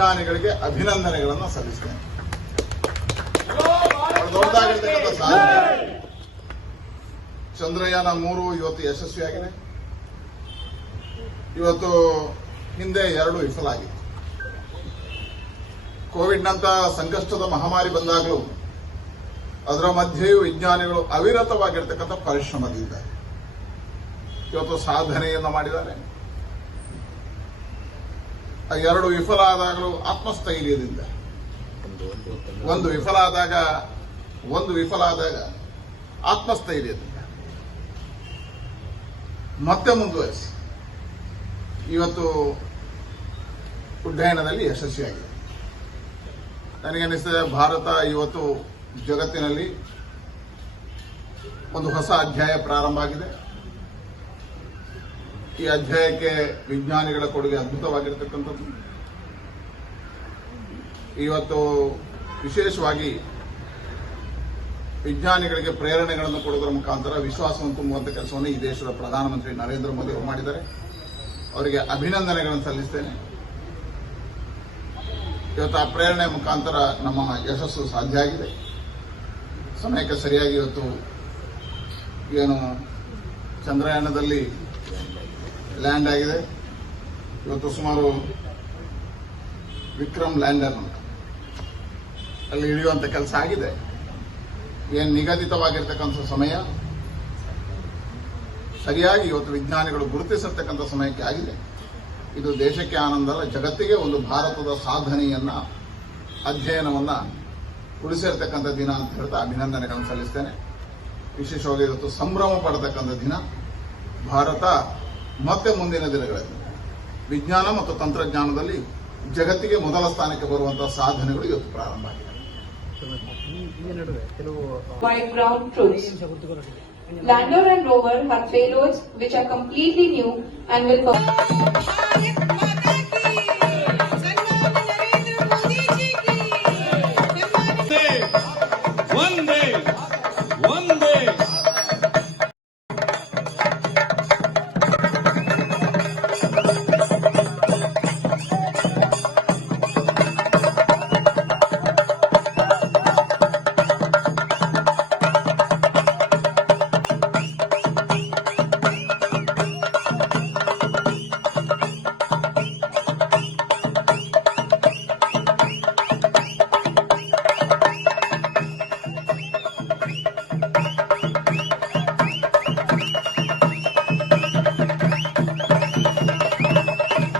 ವಿಜ್ಞಾನಿಗಳಿಗೆ ಅಭಿನಂದನೆಗಳನ್ನು ಸಲ್ಲಿಸ್ತೇನೆ. ದೊಡ್ಡದಾಗಿರ್ತಕ್ಕಂಥ ಸಾಧನೆ. ಚಂದ್ರಯಾನ 3 ಇವತ್ತು ಯಶಸ್ವಿಯಾಗಿದೆ. ಇವತ್ತು ಹಿಂದೆ 2 ವಿಫಲ ಆಗಿತ್ತು. ಕೋವಿಡ್ನಂತ ಸಂಕಷ್ಟದ ಮಹಾಮಾರಿ ಬಂದಾಗಲೂ ಅದರ ಮಧ್ಯೆಯೂ ವಿಜ್ಞಾನಿಗಳು ಅವಿರತವಾಗಿರ್ತಕ್ಕಂಥ ಪರಿಶ್ರಮದಿಂದ ಇವತ್ತು ಸಾಧನೆಯನ್ನು ಮಾಡಿದ್ದಾರೆ. 2 ವಿಫಲ ಆದಾಗಲೂ ಆತ್ಮಸ್ಥೈರ್ಯದಿಂದ, ಒಂದು ವಿಫಲ ಆದಾಗ ಆತ್ಮಸ್ಥೈರ್ಯದಿಂದ ಮತ್ತೆ ಮುಂದುವರಿಸಿ ಇವತ್ತು ಉಡ್ಡಯನದಲ್ಲಿ ಯಶಸ್ವಿಯಾಗಿದೆ. ನನಗನ್ನಿಸ್ತದೆ ಭಾರತ ಇವತ್ತು ಜಗತ್ತಿನಲ್ಲಿ ಒಂದು ಹೊಸ ಅಧ್ಯಾಯ ಪ್ರಾರಂಭ ಆಗಿದೆ. ಈ ಅಧ್ಯಾಯಕ್ಕೆ ವಿಜ್ಞಾನಿಗಳ ಕೊಡುಗೆ ಅದ್ಭುತವಾಗಿರ್ತಕ್ಕಂಥದ್ದು. ಇವತ್ತು ವಿಶೇಷವಾಗಿ ವಿಜ್ಞಾನಿಗಳಿಗೆ ಪ್ರೇರಣೆಗಳನ್ನು ಕೊಡುವುದರ ಮುಖಾಂತರ ವಿಶ್ವಾಸವನ್ನು ತುಂಬುವಂಥ ಕೆಲಸವನ್ನು ಈ ದೇಶದ ಪ್ರಧಾನಮಂತ್ರಿ ನರೇಂದ್ರ ಮೋದಿ ಅವರು ಮಾಡಿದ್ದಾರೆ. ಅವರಿಗೆ ಅಭಿನಂದನೆಗಳನ್ನು ಸಲ್ಲಿಸ್ತೇನೆ. ಇವತ್ತು ಆ ಪ್ರೇರಣೆ ಮುಖಾಂತರ ನಮ್ಮ ಯಶಸ್ಸು ಸಾಧ್ಯ ಆಗಿದೆ. ಸಮಯಕ್ಕೆ ಸರಿಯಾಗಿ ಇವತ್ತು ಏನು ಚಂದ್ರಯಾನದಲ್ಲಿ ಲ್ಯಾಂಡ್ ಆಗಿದೆ. ಇವತ್ತು ಸುಮಾರು ವಿಕ್ರಮ್ ಲ್ಯಾಂಡರ್ ಅಲ್ಲಿ ಇಳಿಯುವಂಥ ಕೆಲಸ ಆಗಿದೆ. ಏನು ನಿಗದಿತವಾಗಿರ್ತಕ್ಕಂಥ ಸಮಯ ಸರಿಯಾಗಿ ಇವತ್ತು ವಿಜ್ಞಾನಿಗಳು ಗುರುತಿಸಿರ್ತಕ್ಕಂಥ ಸಮಯಕ್ಕೆ ಆಗಿದೆ. ಇದು ದೇಶಕ್ಕೆ ಆನಂದ ಅಲ್ಲ, ಜಗತ್ತಿಗೆ ಒಂದು ಭಾರತದ ಸಾಧನೆಯನ್ನ, ಅಧ್ಯಯನವನ್ನ ಉಳಿಸಿರ್ತಕ್ಕಂಥ ದಿನ ಅಂತ ಹೇಳ್ತಾ ಅಭಿನಂದನೆಗಳನ್ನು ಸಲ್ಲಿಸ್ತೇನೆ. ವಿಶೇಷವಾಗಿ ಇವತ್ತು ಸಂಭ್ರಮ ಪಡತಕ್ಕಂಥ ದಿನ. ಭಾರತ ಮತ್ತೆ ಮುಂದಿನ ದಿನಗಳಲ್ಲಿ ವಿಜ್ಞಾನ ಮತ್ತು ತಂತ್ರಜ್ಞಾನದಲ್ಲಿ ಜಗತ್ತಿಗೆ ಮೊದಲ ಸ್ಥಾನಕ್ಕೆ ಬರುವಂತಹ ಸಾಧನೆಗಳು ಇವತ್ತು ಪ್ರಾರಂಭ ಆಗಿದೆ. By ground troops. Lander and rover have payloads which are completely new and will